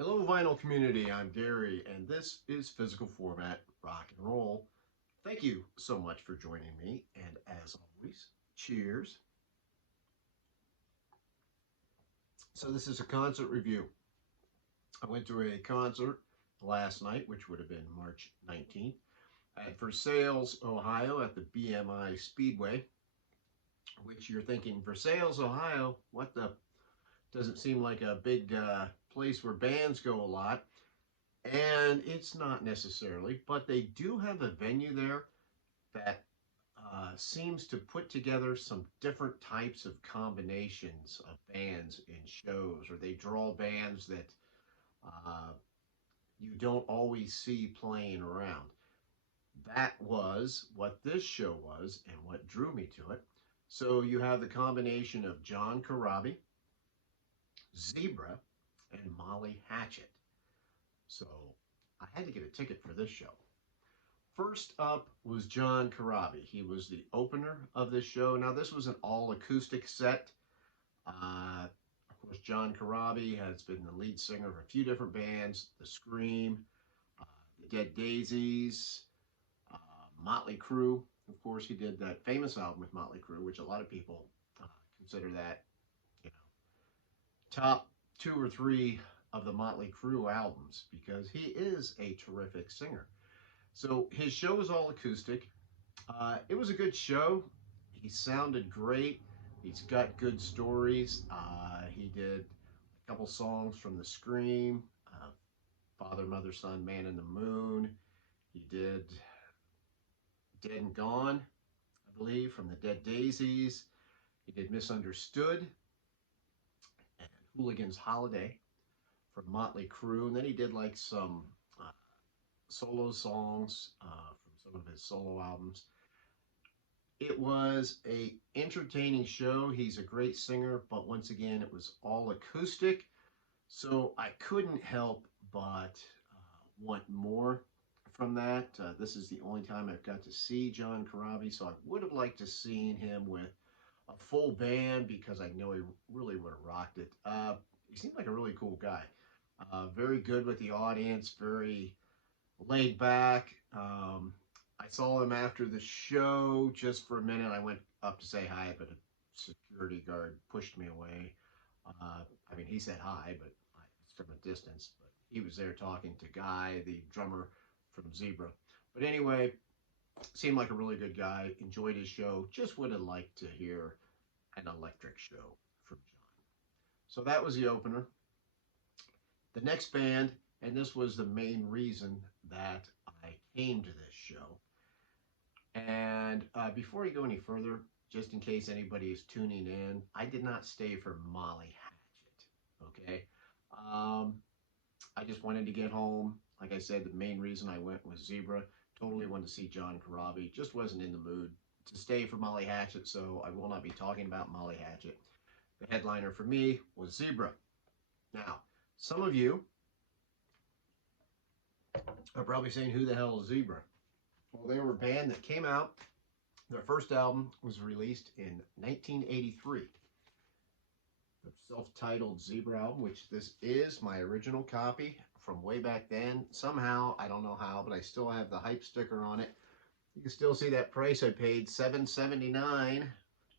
Hello, vinyl community. I'm Gary, and this is Physical Format Rock and Roll. Thank you so much for joining me, and as always, cheers. So, this is a concert review. I went to a concert last night, which would have been March 19th, at Versailles, Ohio, at the BMI Speedway. Which you're thinking, Versailles, Ohio? What the? Doesn't seem like a big place where bands go a lot. And it's not necessarily, but they do have a venue there that seems to put together some different types of combinations of bands in shows, or they draw bands that uh, you don't always see playing around. That was what this show was and what drew me to it. So you have the combination of John Corabi, Zebra, and Molly Hatchet. So I had to get a ticket for this show. First up was John Corabi. He was the opener of this show. Now, this was an all acoustic set. Of course, John Corabi has been the lead singer of a few different bands: The Scream, uh, The Dead Daisies, uh, Motley Crue. Of course, he did that famous album with Motley Crue, which a lot of people uh, consider that, you know, top two or three of the Motley Crue albums because he is a terrific singer. So his show was all acoustic. It was a good show. He sounded great. He's got good stories. He did a couple songs from The Scream, Father, Mother, Son, Man in the Moon. He did Dead and Gone, I believe, from the Dead Daisies. He did Misunderstood and Hooligan's Holiday from Motley Crue. And then he did like some uh, solo songs from some of his solo albums. It was a entertaining show. He's a great singer, but once again, it was all acoustic. So I couldn't help but want more from that. This is the only time I've got to see John Corabi, so I would have liked to seen him with a full band because I know he really would have rocked it. He seemed like a really cool guy. Very good with the audience, very laid back. I saw him after the show just for a minute. I went up to say hi, but a security guard pushed me away. I mean, he said hi, but it's from a distance. But he was there talking to Guy, the drummer from Zebra. But anyway, seemed like a really good guy. Enjoyed his show. Just would have liked to hear an electric show from John. So that was the opener. The next band, and this was the main reason that I came to this show. And before I go any further, just in case anybody is tuning in, I did not stay for Molly Hatchet. Okay. Um, I just wanted to get home. Like I said, the main reason I went was Zebra. Totally wanted to see John Corabi. Just wasn't in the mood to stay for Molly Hatchet, so I will not be talking about Molly Hatchet. The headliner for me was Zebra. Now, some of you are probably saying, who the hell is Zebra? Well, they were a band that came out. Their first album was released in 1983. The self-titled Zebra album, which this is my original copy from way back then. Somehow, I don't know how, but I still have the hype sticker on it. You can still see that price I paid, $7.79,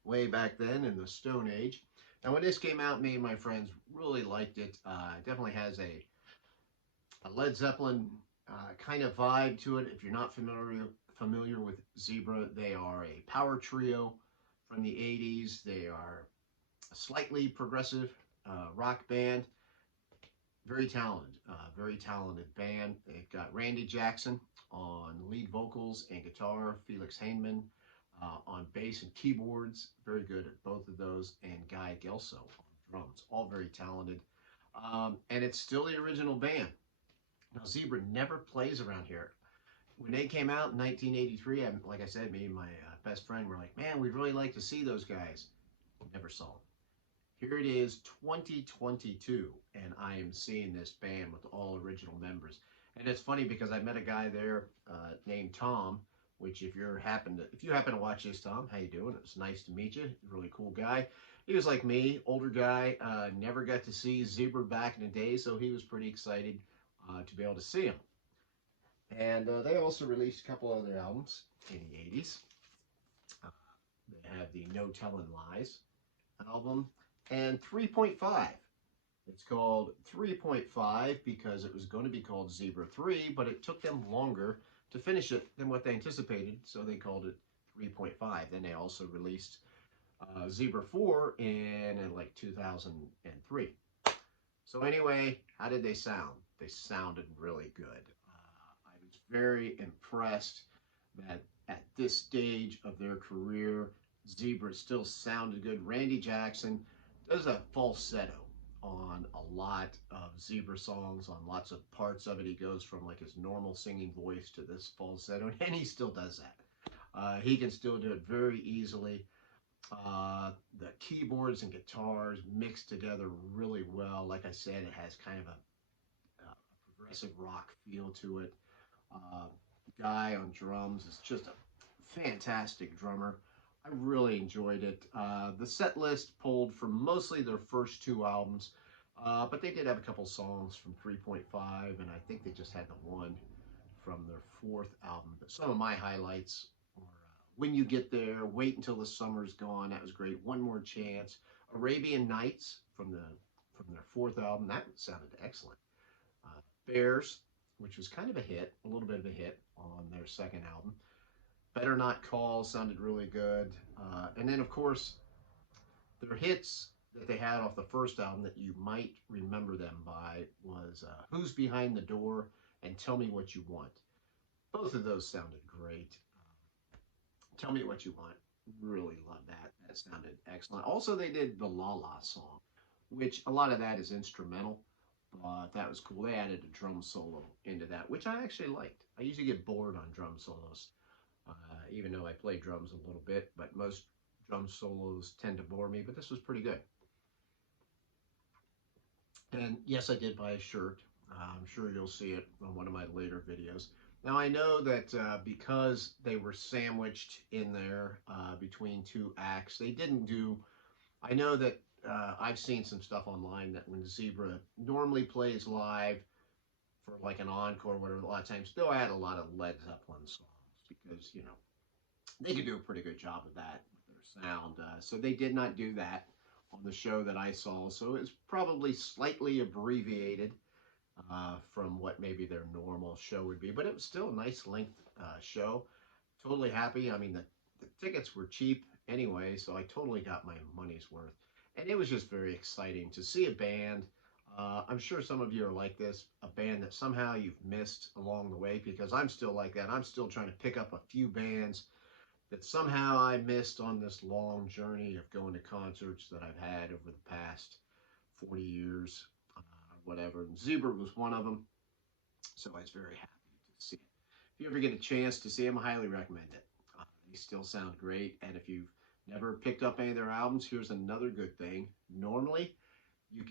way back then in the Stone Age. Now, when this came out, me and my friends really liked it. It definitely has a Led Zeppelin kind of vibe to it. If you're not familiar with Zebra, they are a power trio from the 80s. They are a slightly progressive rock band. Very talented band. They've got Randy Jackson on lead vocals and guitar, Felix Hayman on bass and keyboards, very good at both of those, and Guy Gelso on drums, all very talented. And it's still the original band. Now, Zebra never plays around here. When they came out in 1983, like I said, me and my best friend were like, man, we'd really like to see those guys. Never saw them. Here it is, 2022, and I am seeing this band with all original members. And it's funny because I met a guy there named Tom, which if you happen to watch this, Tom, how you doing? It's nice to meet you. Really cool guy. he was like me, older guy, never got to see Zebra back in the day, so he was pretty excited to be able to see him. And they also released a couple other albums in the 80s. Uh, they have the No Telling Lies album and 3.5. It's called 3.5 because it was going to be called Zebra 3, but it took them longer to finish it than what they anticipated, so they called it 3.5. Then they also released Zebra 4 in like 2003. So anyway, how did they sound? They sounded really good. I was very impressed that at this stage of their career, Zebra still sounded good. Randy Jackson does a falsetto on a lot of Zebra songs, on lots of parts of it. He goes from like his normal singing voice to this falsetto, and he still does that. He can still do it very easily. The keyboards and guitars mixed together really well. Like I said, it has kind of a progressive rock feel to it. Uh, Guy on drums is just a fantastic drummer. I really enjoyed it. The set list pulled from mostly their first two albums, but they did have a couple songs from 3.5, and I think they just had the one from their fourth album. But some of my highlights were When You Get There, Wait Until the Summer's Gone, that was great. One More Chance, Arabian Nights from their fourth album, that sounded excellent. Bears, which was kind of a hit, a little bit of a hit on their second album. Better Not Call sounded really good. And then, of course, their hits that they had off the first album that you might remember them by was Who's Behind the Door and Tell Me What You Want. Both of those sounded great. Tell Me What You Want. Really love that. That sounded excellent. Also, they did the La La song, which a lot of that is instrumental. That was cool. They added a drum solo into that, which I actually liked. I usually get bored on drum solos, uh, even though I play drums a little bit, but most drum solos tend to bore me, but this was pretty good. And yes, I did buy a shirt. I'm sure you'll see it on one of my later videos. Now, I know that because they were sandwiched in there between two acts, they didn't do. I know that I've seen some stuff online that when Zebra normally plays live for like an encore or whatever, a lot of times they'll add a lot of Led Zeppelin songs because, you know, they could do a pretty good job of that with their sound. So they did not do that on the show that I saw. So it's probably slightly abbreviated from what maybe their normal show would be, but it was still a nice length show. Totally happy. I mean, the tickets were cheap anyway, so I totally got my money's worth. And it was just very exciting to see a band. I'm sure some of you are like this, a band that somehow you've missed along the way, because I'm still like that. I'm still trying to pick up a few bands that somehow I missed on this long journey of going to concerts that I've had over the past 40 years, whatever. And Zebra was one of them, so I was very happy to see it. If you ever get a chance to see them, I highly recommend it. They still sound great, and if you've never picked up any of their albums, here's another good thing. Normally,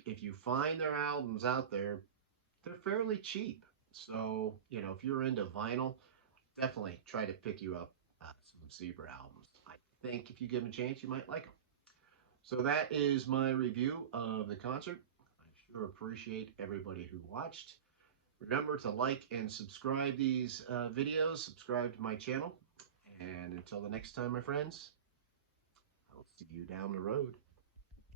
if you find their albums out there, they're fairly cheap. So, you know, if you're into vinyl, definitely try to pick you up some Zebra albums. I think if you give them a chance, you might like them. So that is my review of the concert. I sure appreciate everybody who watched. Remember to like and subscribe these videos, subscribe to my channel. And until the next time, my friends, I'll see you down the road.